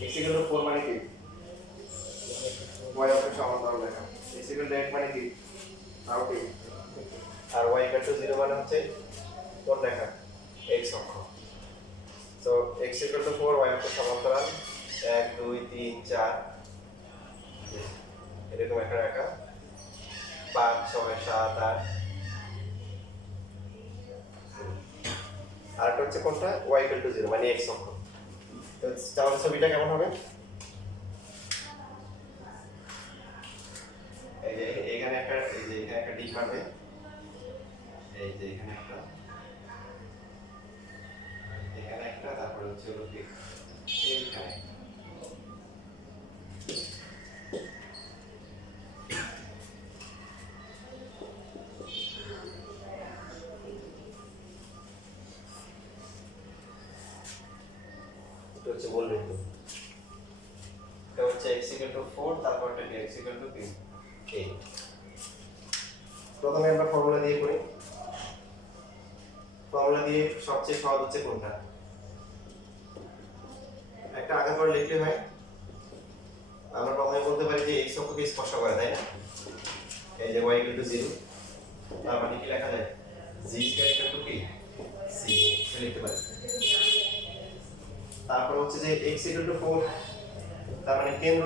x equal to 4 মানে কি y অক্ষের সমান্তরাল রেখা x equal to 8 মানে কি তাও কি আর y equal to 0 মানে হচ্ছে কোন রেখা x অক্ষ so x equal to 4 y অক্ষের সমান্তরাল 1 2 3 4 এরকম একটা রেখা 5 6 7 8 আর এটা হচ্ছে কোনটা y equal to 0 মানে x অক্ষ তো তাহলে ছবিটা কেমন হবে এই যে এখানে একটা ডিপ পাবে এই যে এখানে একটা তারপরে হচ্ছে হলো কি এইখানে এটা হচ্ছে বল বিন্দু এটা হচ্ছে x equal to 4 তারপর এটা x equal to 8 প্রথমে আমরা ফর্মুলা দিয়ে করি ফর্মুলা দিয়ে সবচেয়ে সহজ হচ্ছে কোনটা একটা আগে পরে লিখলে হয় আমরা প্রথমে বলতে পারি যে x অক্ষকে স্পর্শ করে তাই না এই যে y equal to 0 তার মানে কি লেখা যায় g square equal to কি c লিখতে পারি তারপর হচ্ছে যে x equal to 4 তার মানে কেন্দ্র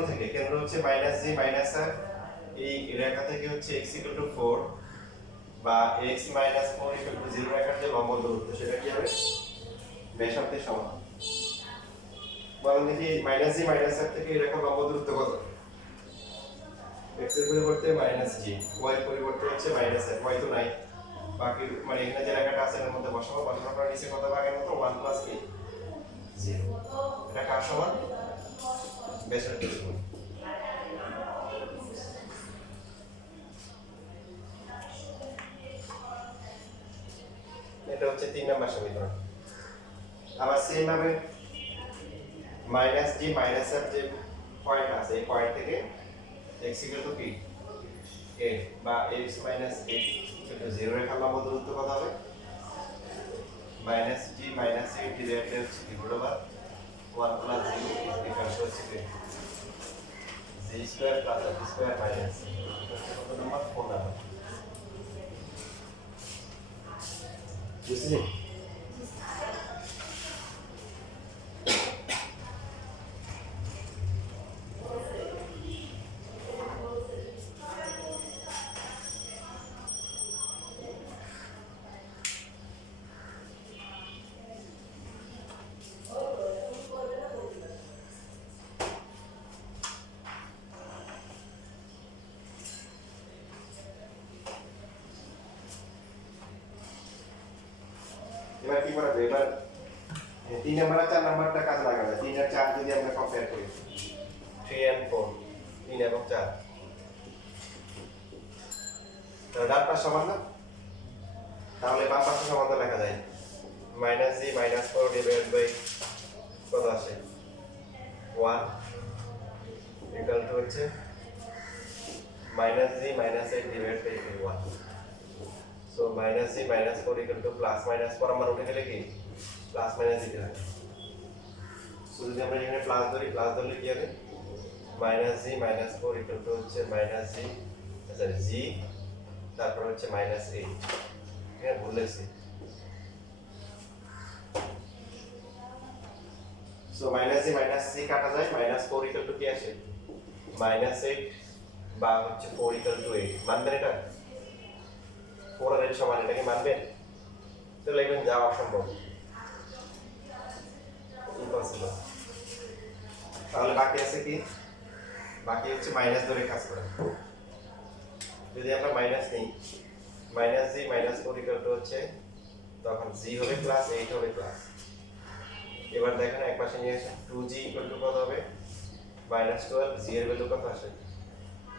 হচ্ছে -g -r এই রেখা থেকে হচ্ছে x equal to 4 বা x - 4 equal to 0 রেখার যে লম্ব দূরত্ব সেটা কি হবে ব্যাসার্ধের সমান বলেন দেখি -g -r থেকে এই রেখার লম্ব দূরত্ব কত x এর পরিবর্তে -g y এর পরিবর্তে হচ্ছে -r y তো নাই বাকি মানে এখানে যে রেখাটা আছে এর মধ্যে বসানোর পর নিচে কত ভাগের মতো 1 + কি 0 এটা কার সমান ব্যাসার্ধের সমান এটা হচ্ছে 3 নাম্বার সমীকরণ আবার সেম ভাবে -g -r যে পয়েন্ট আছে এই পয়েন্ট থেকে x equal to কি a বা x - a equal to 0 রেখার লম্ব দূরত্ব কত হবে -g - a ডিভাইডেড হচ্ছে কি হলো বা 1 + 0 equal to হচ্ছে কি g square + r square minus কত নাম্বার 4 নাম্বার বুঝলি এবার কি করা যায় এবার 3 নাম্বার আর 4 নাম্বারটা কাজে লাগাবে 3 আর 4 যদি আমরা কম্পেয়ার করি 3 and 4 3 এবং 4 তাহলে ডান পাশ সমান না তাহলে বাম পাশে সমানটা লেখা যায় -g - 4 ডিভাইডেড বাই কত আসে 1 ইকুয়াল টু হচ্ছে -g - 8 divided by 1 so -g - 4 equal to +- 4 আমরা উঠে গেলে কি প্লাস মাইনাস দিতে হয় সো যদি আমরা এখানে প্লাস ধরলে কি হবে -g - 4 ইকুয়াল টু হচ্ছে g তারপর হচ্ছে -8 এখানে ভুল লিখছি সো -g - c কাটা যায় -4 ইকুয়াল টু কি আসে -8 বা হচ্ছে 4 ইকুয়াল টু 8 মানবেন এটা 4 আর 8 সমান এটা কি মানবেন তো লিখবেন যা অসম্ভব ইম্পসিবল তাহলে বাকি আছে কি বাকি হচ্ছে মাইনাস ধরে কাজ করা যদি আমরা মাইনাস নেই -g - 4 ইকুয়াল টু হচ্ছে তখন g হবে প্লাস 8 হবে প্লাস এবার দেখেন এক পাশে নিয়ে আসেন 2g ইকুয়াল টু কত হবে -12 g এর ভ্যালু কত আসে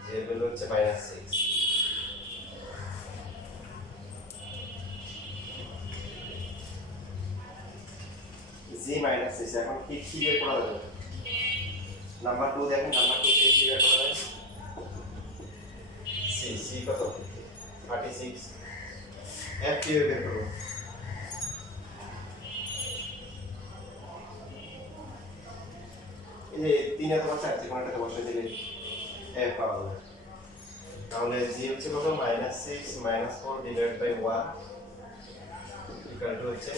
g এর ভ্যালু হচ্ছে -6 g - 6 এখন কি বের করা যাবে নাম্বার 2 দেখেন নাম্বার 2 তে কি বের করা যায় c কত 36 f কি বের করব এই যে 3 এত বসে আছে কোনটাতে বসে দিলে f পাওয়া যাবে তাহলে g হচ্ছে কত -6 -4 ডিভাইড বাই 1 ইকুয়াল টু হচ্ছে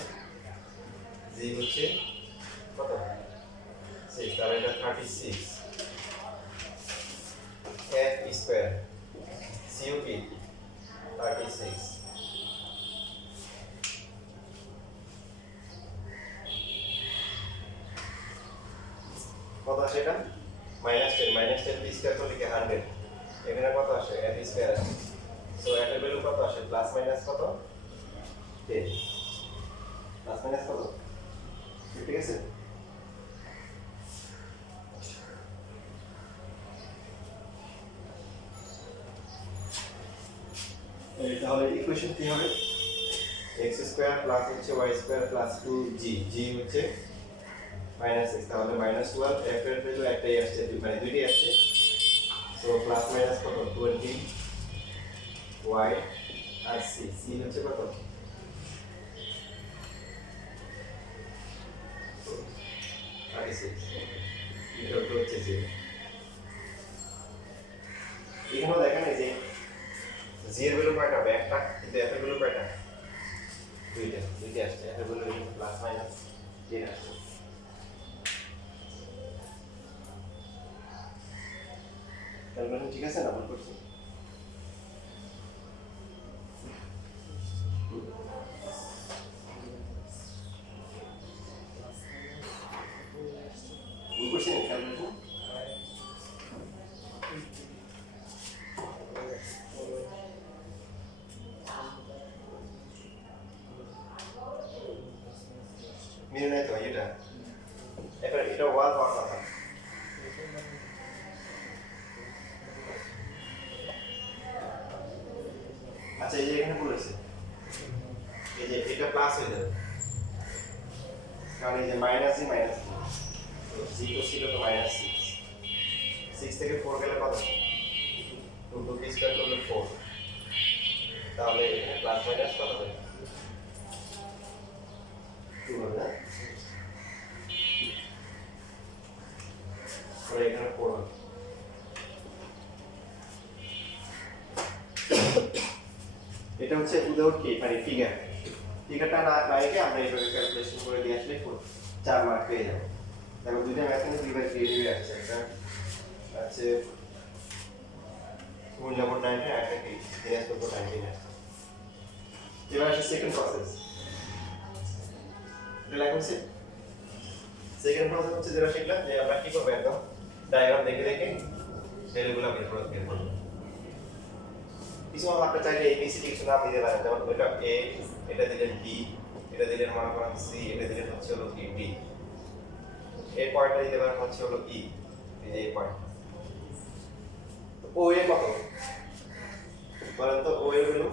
g হচ্ছে কত 6 তাহলে এটা 36 f স্কয়ার cup 36 কত আসে এটা -10 b স্কয়ার করলে কি 100 এখানে কত আসে f স্কয়ার আসে সো f এর ভ্যালু কত আসে প্লাস মাইনাস কত 10 প্লাস মাইনাস কত ঠিক আছে তাহলে ইকুয়েশন কি হবে x স্কয়ার প্লাস হচ্ছে y square plus 2g g হচ্ছে -6 তাহলে -12 f এর ভ্যালু একটাই আসছে মানে দুইটাই আসছে সো প্লাস মাইনাস কত 20 y আর c c হচ্ছে কত 36 এটা হচ্ছে 0 এখানে দেখেন এই যে g এর ভ্যালু কয়টা হবে একটা কিন্তু f এর ভ্যালু কয়টা দুইটা আসছে f এর ভ্যালু প্লাস মাইনাস 10 আসছে ক্যালকুলেশন ঠিক আছে না ভুল করছি ভুল করছি না ক্যালকুলেশন মিলে নাই তো এটা এবার এটা ওয়াল হওয়ার কথা আচ্ছা এই যে এখানে বলেছে এই যে এটা প্লাস হয়ে যাবে কারণ এই যে মাইনাস জি মাইনাস জি তো ছিল তো -6 6 থেকে 4 গেলে কত 2 2 স্কয়ার করলে 4 তাহলে এখানে প্লাস মাইনাস কত হবে 2 হবে না আর এখানে 4 হবে এটা হচ্ছে উইদাউট কি মানে ফিগারটা না বাইরে আমরা এইভাবে ক্যালকুলেশন করে দিয়ে আসলে 4 মার্ক পেয়ে যাব দেখো দুইটা ম্যাথে দুইবার ক্রিয়েটিভ আসছে একটা আছে মূল্যবোধ 9 একটা কি ডিএস করব 19 আসছে এবার আসে সেকেন্ড প্রসেস এটা লাগছে সেকেন্ড প্রসেস হচ্ছে যেটা শিখলাম যে আমরা কি করব একদম ডায়াগ্রাম দেখে দেখে ভ্যালুগুলো বের করব কিছু আপনি চাইলে এবিসিডি কিছু নাম দিতে পারেন যেমন এটা এ এটা দিলেন বি এটা দিলেন মনে করেন সি এটা দিলেন হচ্ছে হলো কি ডি এই পয়েন্টটা দিতে পারেন হচ্ছে হলো ই এই যে এই পয়েন্ট ও এ কত বলেন তো ও এর ভ্যালু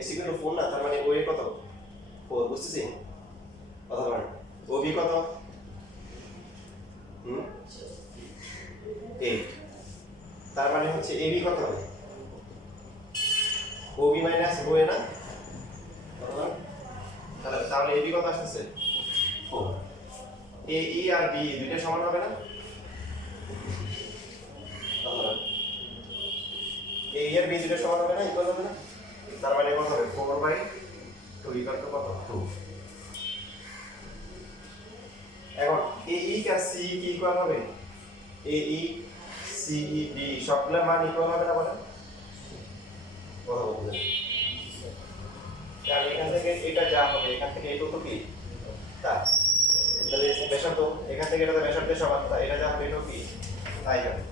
x = 4 না তার মানে ও এ কত 4 বুঝতেছেন কত মানে ও বি কত 8 তার মানে হচ্ছে এ বি কত হবে OB মাইনাস OA না তাহলে AB কত আসছে 4 AE আর BE দুইটা সমান হবে না AE আর BE দুইটা সমান হবে না ইকুয়াল হবে না তার মানে কত হবে 4/2 ইকুয়াল টু কত 2 এখন AE আর CE কি ইকুয়াল হবে AE CE BE সবগুলোর মান ইকুয়াল হবে না বলেন কথা বলবেন কারণ এখান থেকে এটা যা হবে এখান থেকে এইটুকু কি তাই তাহলে ব্যাসার্ধ এখান থেকে এটা ব্যাসার্ধের সমান তাই এটা যা হবে এটুকু কি তাই হবে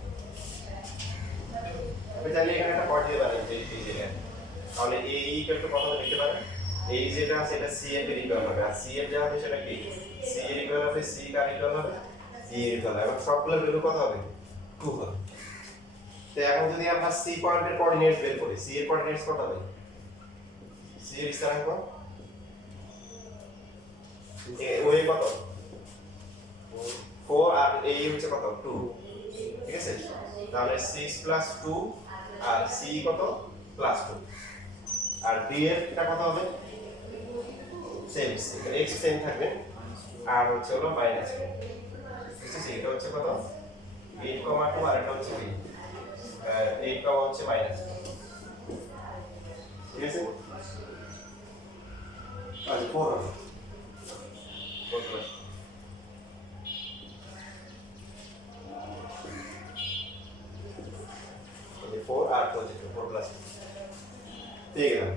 আপনি চাইলে এখানে একটা পয়েন্ট দিতে পারেন যে এই জায়গায় তাহলে এই ইকুয়াল টু কত লিখতে পারেন এই যেটা আছে এটা সি এর ইকুয়াল হবে আর সি এর যা হবে সেটা কি সি এর ইকুয়াল হবে সি কার ইকুয়াল হবে সি এর ইকুয়াল হবে এবং সবগুলোর ভ্যালু কত হবে 2 হবে তো এখন যদি আমরা সি পয়েন্টের কোঅর্ডিনেটস বের করি সি এর কোঅর্ডিনেটস কত হবে সি এর স্থানাঙ্ক ও এ কত 4 আর এ হচ্ছে কত 2 ঠিক আছে তাহলে 6 + 2 আর সি কত +2 আর বি এর এটা কত হবে সেম এখানে x সেম থাকবে আর হচ্ছে হলো -1 বুঝতেছি এটা হচ্ছে কত 8,2 আর এটা হচ্ছে কি 8, হচ্ছে মাইনাস, ঠিক আছে। আচ্ছা 4 হবে 4 প্লাস 4 আর হচ্ছে 4 প্লাস পেয়ে গেলাম।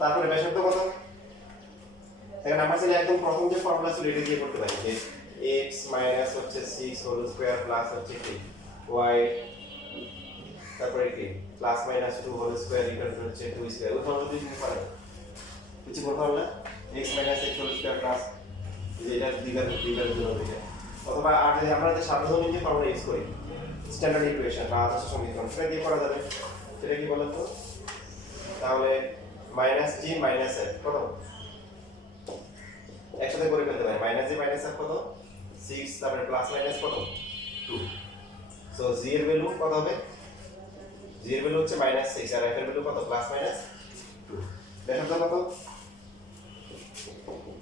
তারপরে ব্যাসার্ধ কত, এখানে আমরা চাইলে একদম প্রথম যে ফর্মুলা ছিল এটা দিয়ে করতে পারি যে x মাইনাস হচ্ছে 6 হোল স্কয়ার প্লাস হচ্ছে কি y তারপরে কি plus minus 2 whole square equal to হচ্ছে 2 স্কয়ার। ওই ফর্মুলা দিয়ে তুমি পারো কিছু করতে হবে না, x minus x whole square plus এটা দ্বিঘাত জন্য দিকে, অথবা আর যদি আমরা যে সাধারণ যে ফর্মুলা ইউজ করি স্ট্যান্ডার্ড ইকুয়েশন বা আদর্শ সমীকরণ সেটা দিয়ে করা যাবে। সেটা কি বলতো, তাহলে মাইনাস জি মাইনাস এফ কত একসাথে করে ফেলতে পারি, মাইনাস জি মাইনাস এফ কত 6 তারপরে প্লাস মাইনাস কত 2। সো জি এর ভ্যালু কত হবে, জি এর ভ্যালু হচ্ছে মাইনাস 6 আর এফ এর ভ্যালু কত প্লাস মাইনাস 2। ব্যাসার্ধ কত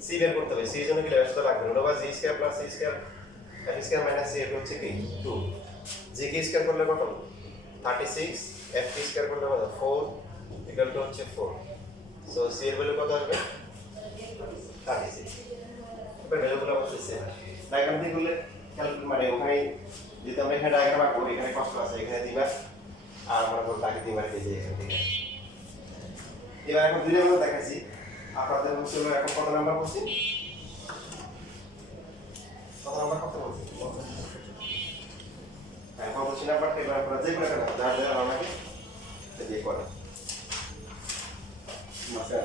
সি বের করতে হবে, সি এর জন্য কি ব্যাসার্ধ লাগবে root over G square plus C square F square minus C F হচ্ছে কি 2। জি কে স্কয়ার করলে কত 36, এফ কে স্কয়ার করলে কত 4 ইকুয়াল টু হচ্ছে 4। সো সি এর ভ্যালু কত আসবে 36। এবার ভ্যালুগুলো বলতেছে ডায়াগ্রাম দিয়ে করলে ক্যালকুলেট মানে ওখানে যদি আমরা এখানে ডায়াগ্রাম আঁকবো এখানে কষ্ট আছে এখানে দিবা আর মনে করো বাকি দিবা এই যে এখান থেকে। এবার এখন দুইটা আমরা দেখাচ্ছি আপনাদের হচ্ছে এখন কত নাম্বার বলছি, কত নাম্বার কত বলছি এখন বলছি নাম্বারটা এবার আপনারা যে কোনো একটা যা যা আমাকে দিয়ে করেন মাসে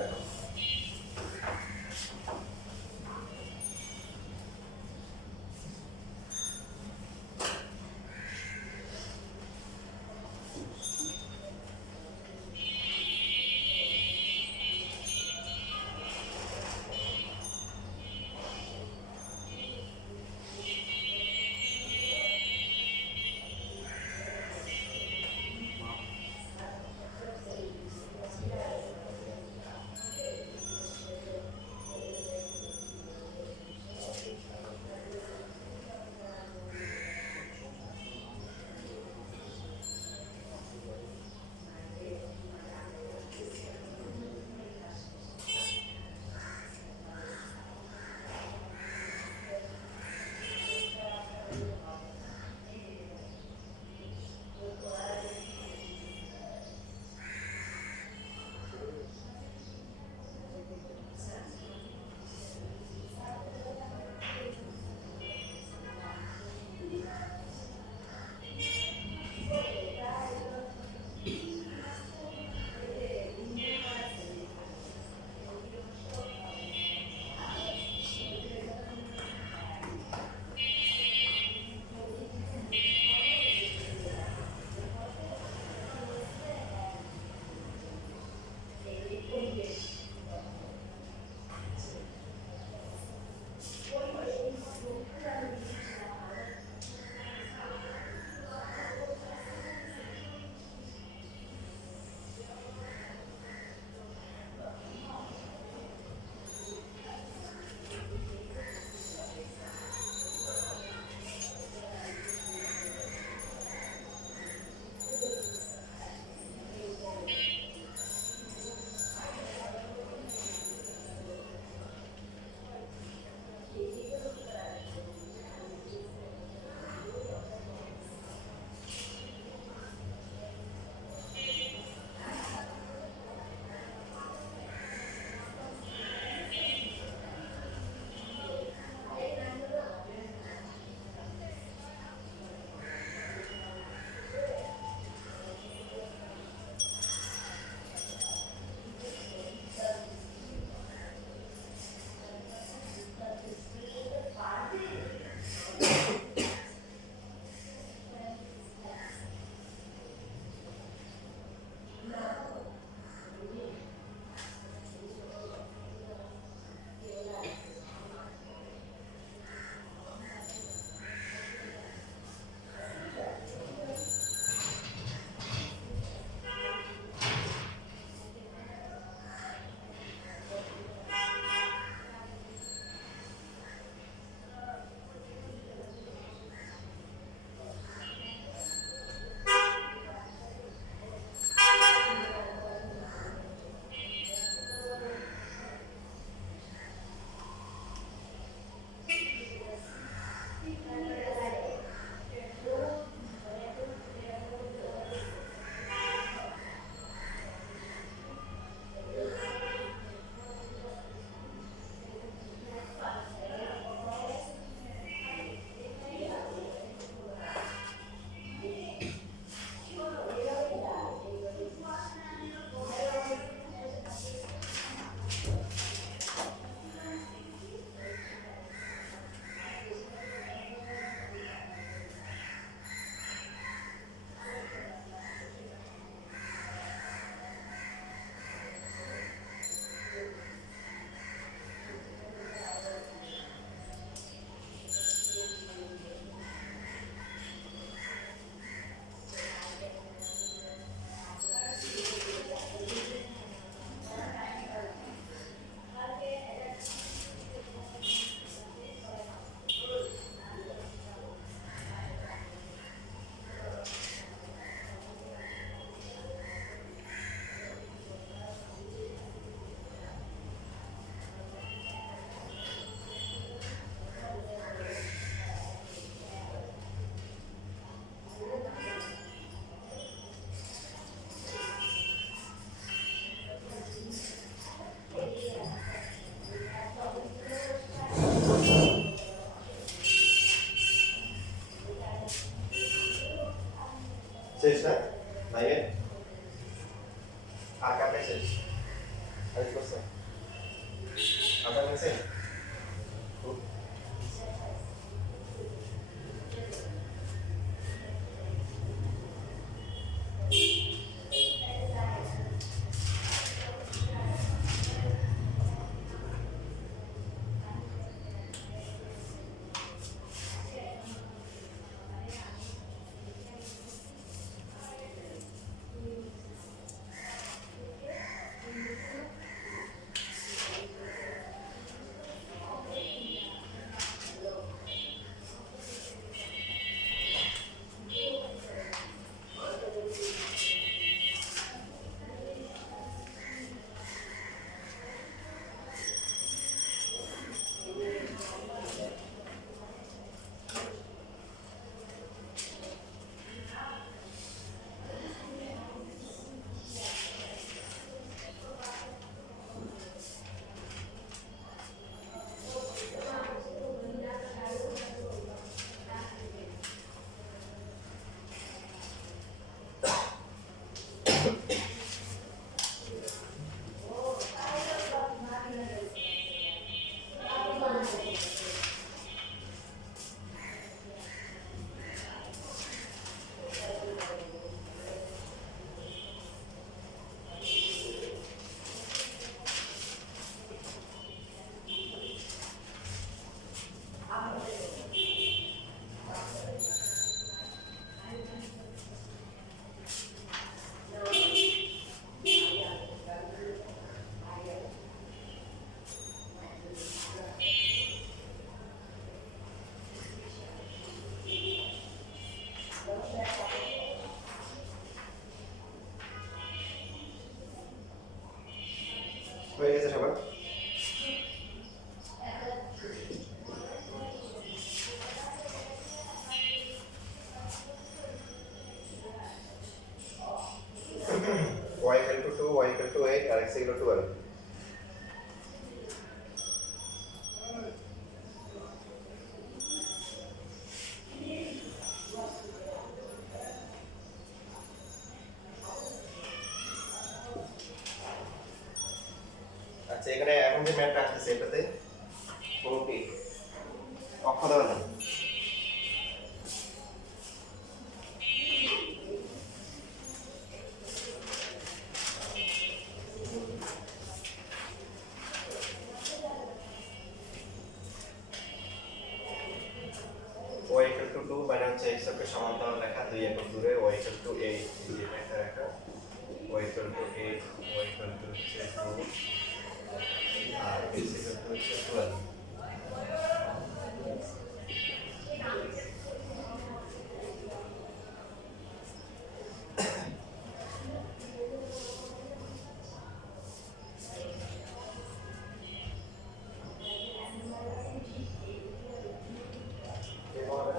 শেষ না নাইমে আর কাটে শেষ আর করছে আপনার কাছে হয়ে গেছে সবার y equal to 2 y equal to 8 R x equal to 12 আচ্ছা এখানে এখন যে ম্যাপটা আসছে এটাতে কোনো কি অক্ষ দেওয়া নেই y equal to 2 মানে হচ্ছে x অক্ষের সমান্তরাল রেখা 2 একক দূরে y equal to 8 এই রেখা রাখা y equal to 8 y equal to 2 R x equal to 12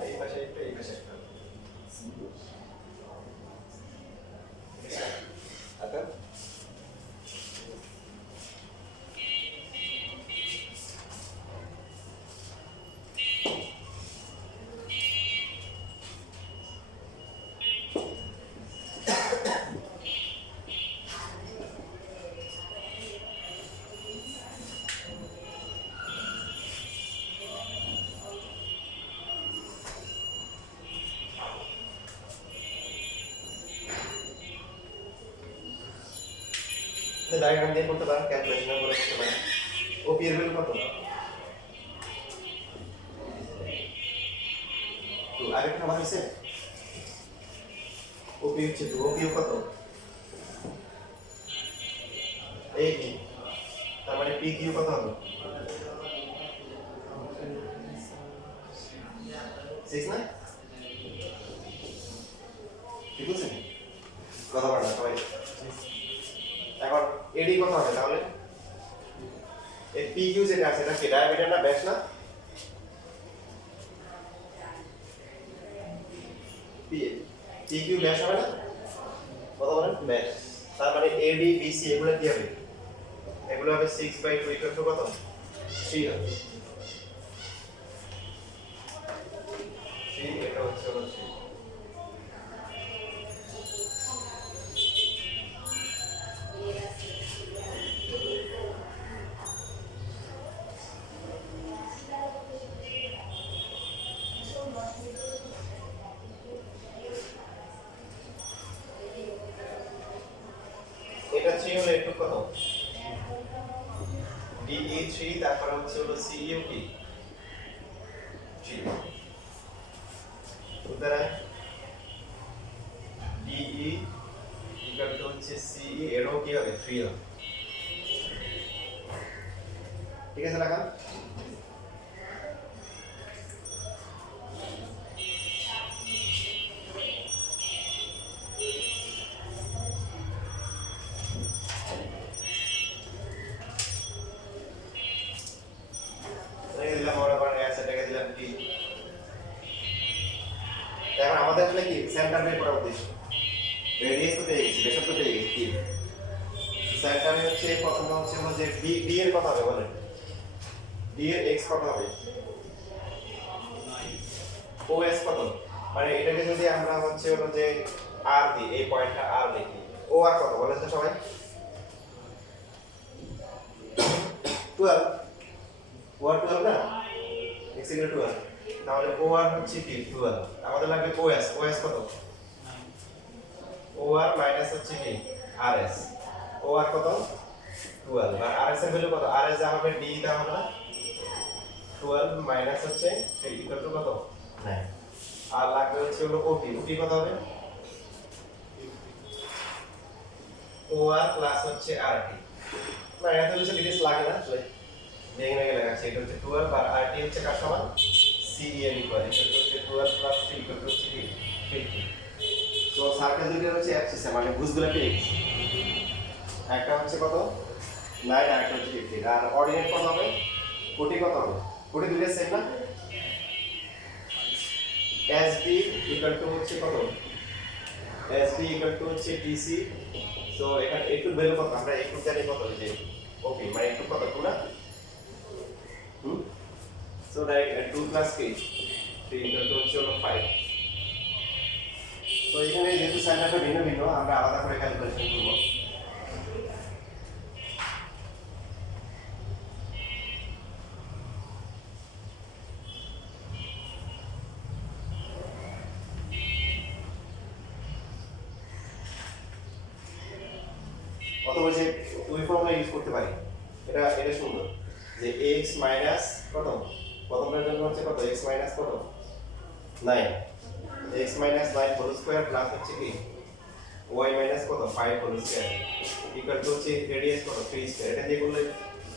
এই পাশে একটা এই পাশে একটা আচ্ছা ডায়াগ্রাম দিয়ে করতে পারেন ক্যালকুলেশন করে করতে পারেন ওপি এর ভ্যালু কত তো আগে কি আমার হইছে ওপি হচ্ছে 2 ওপি কত 8 তার মানে পি কিউ কত হবে 6 না ঠিক আছে কথা বলেন না সবাই এখন এডি কত হবে তাহলে এই পি কিউ যেটা আছে এটা কি ডায়ামিটার না ব্যাস না পি কিউ ব্যাস হবে না কত বলেন ব্যাস তার মানে এডি বিসি এগুলো কি হবে এগুলো হবে 6/2 ইকুয়াল টু কত 3 হবে 3 এটা হচ্ছে 3 3 তারপরে হচ্ছে হলো সিইউ কি 3 সুতরাং ডিই ইকুয়াল টু হচ্ছে সিই এরও কি হবে 3 হবে ঠিক আছে রাখা এখন আমাদের আসলে কি সেন্টার বের করা উদ্দেশ্য রেডিয়াস তো পেয়ে গেছি বেশক তো পেয়ে গেছি কি সেন্টার হচ্ছে প্রথমে হচ্ছে যে ডি এর কথা হবে বলেন ডি এর এক্স কত হবে ও এস কত মানে এটাকে যদি আমরা হচ্ছে হলো যে আর দিই এই পয়েন্টটা আর লিখি ও আর কত বলেন তো সবাই 12 ও আর 12 না x = 12 তাহলে ও আর হচ্ছে কি 12 আমাদের লাগবে ও এস কত ও আর মাইনাস হচ্ছে কি আর এস ও আর কত 12 আর আর এস এর ভ্যালু কত আর এস যা হবে ডি তা হবে না 12 মাইনাস হচ্ছে ইকুয়াল টু কত 9 আর লাগবে হচ্ছে হলো ওটি কত হবে ও আর প্লাস হচ্ছে আর টি না এত কিছু ডিটেইলস লাগে না আসলে ভেঙে ভেঙে লেখা আছে এটা হচ্ছে 12 আর আর টি হচ্ছে কার সমান সিই এর ইকুয়াল এটা হচ্ছে 12 প্লাস 3 ইকুয়াল টু হচ্ছে কি 50 তো সার্কেল দুটোর হচ্ছে অ্যাবসিস মানে ভুজগুলো পেয়ে গেছি একটা হচ্ছে কত 9 আর একটা হচ্ছে 50 আর অর্ডিনেট কত হবে কোটি কত হবে কোটি দুটো সেম না এসডি ইকুয়াল টু হচ্ছে কত এসডি ইকুয়াল টু হচ্ছে টিসি সো এখানে একটু ভ্যালু কত আমরা একটু জানি কত যে ওকে মানে একটু কত পুরা so direct 2 plus k 3 equal to হচ্ছে 5 তো এখানে যেহেতু সাইনটা ভিন্ন ভিন্ন আমরা আলাদা করে ক্যালকুলেশন করব অথবা যে দুই ফর্মুলা ইউজ করতে পারি এটা সুন্দর যে x মাইনাস কত প্রথমটার জন্য হচ্ছে কত x মাইনাস কত 9 x minus 9 whole square plus হচ্ছে কি y মাইনাস কত 5 হোল স্কয়ার ইকুয়াল টু হচ্ছে রেডিয়াস কত 3 স্কয়ার এটা দিয়ে করলে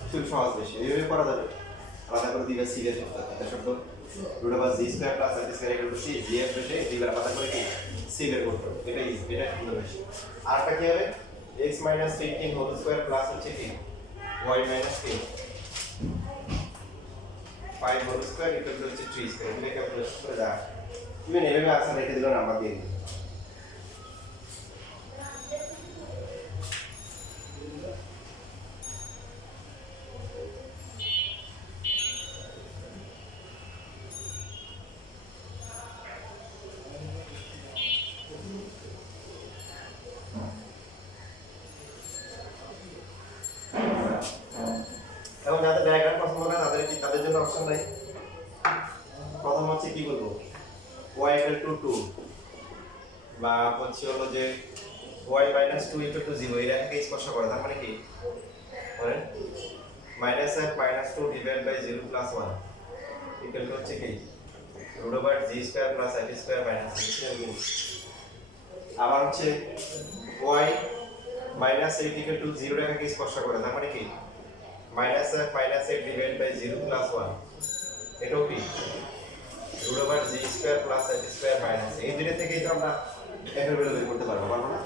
খুব সহজ বেশি এইভাবে করা যাবে আলাদা করে দিবে c এর এটা শব্দ root over g square plus r square equal to c g এর বসে দিবে আলাদা করে কি c বের করতে হবে এটা সুন্দর বেশি আরটা কি হবে x minus 15 whole square plus হচ্ছে কি y minus 3 5 whole square equal to হচ্ছে 3 square এগুলো ক্যালকুলেট করে দাও তুমি নেবে আনসার রেখে দিলো নাম্বার দিয়ে দিই এখন যাদের ডায়াগ্রাম পছন্দ না তাদের জন্য অপশন নাই প্রথম হচ্ছে কি বলবো y = 2 বা হচ্ছে হলো যে y - 2 = 0 এই রেখাকে স্পর্শ করে তার মানে কি বলেন -f - 2 divided by 0 plus 1 equal to হচ্ছে কি root over g square plus f square minus c square আবার হচ্ছে y - 8 equal to 0 রেখাকে স্পর্শ করে তার মানে কি -f - 8 divided by 0 plus 1 এটাও কি root over g square plus f square minus এই দুটো থেকেই তো আমরা f এর ভ্যালু বের করতে পারবো না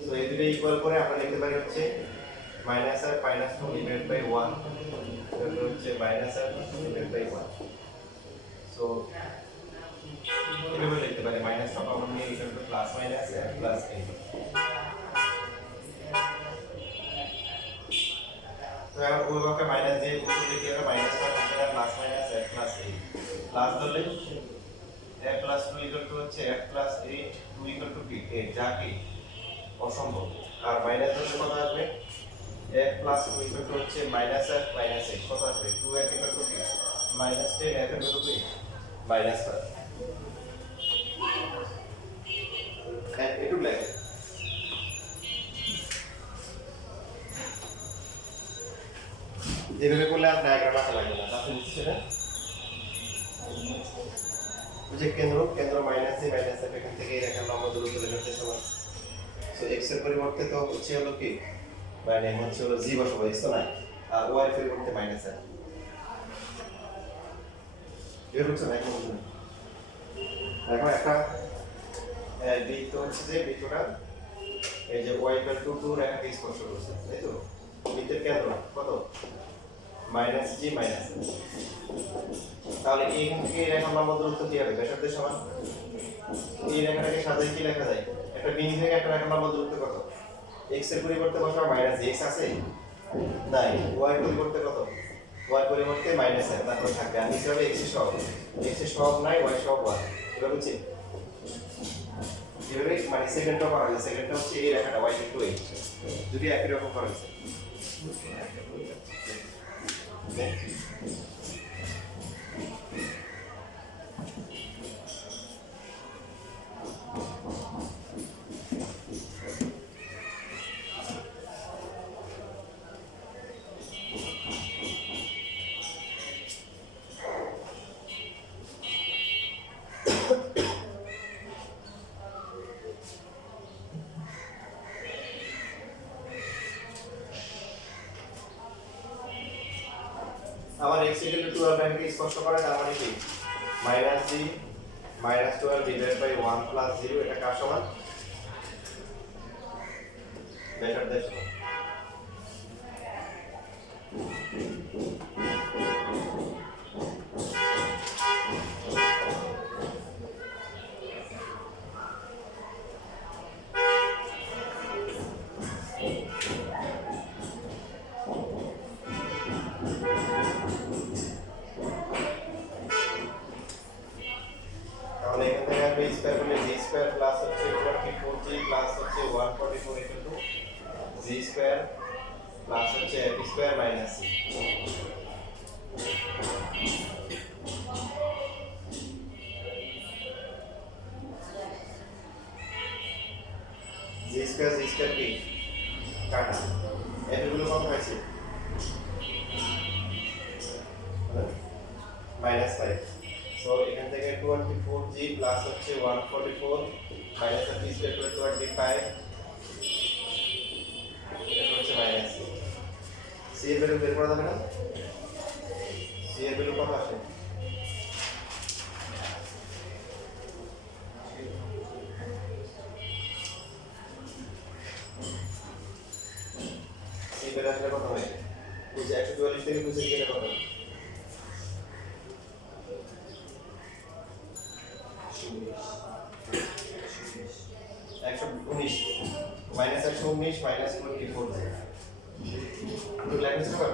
তো এই দুটো ইকুয়াল করে আমরা লিখতে পারি হচ্ছে -f - 2 divided by 1 এটা হচ্ছে -f divided by 1 সো এভাবে লিখতে পারি মাইনাস টা কমন নিয়ে equal to plus minus f plus a তো এখন উভয়কে মাইনাস দিয়ে উপর দিকে হবে মাইনাস টা থাকবে plus minus f plus a plus ধরলে f প্লাস 2 ইকুয়াল টু হচ্ছে f প্লাস 8 2 ইকুয়াল টু 8 যা কি অসম্ভব আর মাইনাস ধরলে কত আসবে f প্লাস 2 ইকুয়াল টু হচ্ছে মাইনাস f মাইনাস 8 কত আসবে 2f equal to minus 10 f equal to minus 5 একটু লেখ এভাবে করলে আর ডায়াগ্রাম আঁকা লাগবে না তাহলে নিচ্ছে না যে কেন্দ্র মাইনাস জি মাইনাস এফ এখান থেকে এই রেখার লম্ব দূরত্ব লেখাতে সমান সো এক্স এর পরিবর্তে তো হচ্ছে হলো কি মানে হচ্ছে হলো জি বসাবো এক্স তো নাই আর ওয়াই এর পরিবর্তে মাইনাস এফ এর হচ্ছে না কি বুঝুন এখন একটা বৃত্ত হচ্ছে যে বৃত্তটা এই যে y = 2 রেখাকে স্পর্শ করছে তাই তো বৃত্তের কেন্দ্র কত মাইনাস জি মাইনাস তাহলে এইখান থেকে এই রেখার লম্ব দূরত্ব কি হবে ব্যাসার্ধের সমান এই রেখাটাকে সাজিয়ে কি লেখা যায় একটা বিন্দু থেকে একটা রেখার লম্ব দূরত্ব কত x এর পরিবর্তে বসাবো মাইনাস x আছে নাই y এর পরিবর্তে কত y এর পরিবর্তে মাইনাস f তারপর থাকবে আর নিচে হবে x এর সহগ নাই y সহগ y এটা বুঝছি যেভাবে মানে সেকেন্ডটা করা হয়েছে সেকেন্ডটা হচ্ছে এই রেখাটা y = 8 যদি একই রকম করা হয়েছে আমার x = 12 রেখাকে স্পর্শ করে তার মানে কি minus G minus 12 divided by 1 plus 0 এটা কার সমান ব্যাসার্ধের সমান স্কয়ার করলে জি স্কয়ার প্লাস হচ্ছে 24জি প্লাস হচ্ছে 144 equal to G square plus হচ্ছে এফ স্কয়ার মাইনাস সি জি স্কয়ার কি কাটা এফ গুলো কত হয়েছে মাইনাস 5 সো এখান থেকে 24g প্লাস হচ্ছে 144 মাইনাস এফ স্কয়ার করে 25 এটা হচ্ছে মাইনাস সি এর ভ্যালু বের করা যাবে না সি এর ভ্যালু কত আসে সি এর ভ্যালু আসলে কত হয় 144 থেকে 2 গেলে কত 119 মাইনাস 119 মাইনাস 24 পুরো লাইন আছে না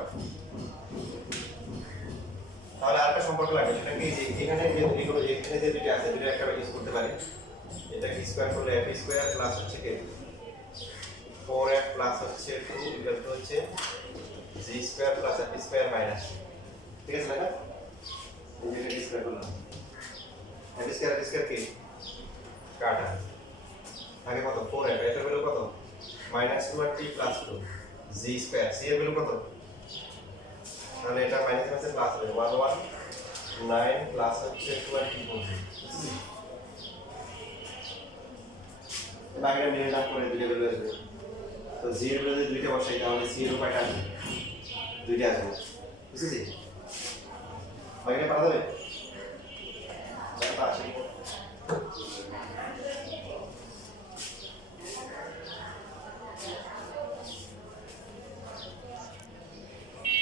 তাহলে আরেকটা সম্পর্ক লাগে সেটা কি যে এখানে যে এগুলো এখানে যে দুটো আছে দুটো একটা ইউজ করতে পারি এটা কি স্কয়ার করলে f স্কয়ার প্লাস হচ্ছে কি 4f প্লাস হচ্ছে 2 ইকুয়াল টু হচ্ছে g square plus f square minus ঠিক আছে না এটা স্কয়ার করলাম f স্কয়ার কি কাটা আগে কত 4f এর ভ্যালু কত -2t plus 2 g square c এর ভ্যালু কত তাহলে এটা মাইনাস আছে প্লাস হবে 119 প্লাস হচ্ছে 24 বাইরে মিলে না করে দিলে ভ্যালু আসবে তো g এর ভ্যালু দুইটা বসাই তাহলে c এর উপায়টা দুইটা আসবে বুঝছিস বাইরে পারা যাবে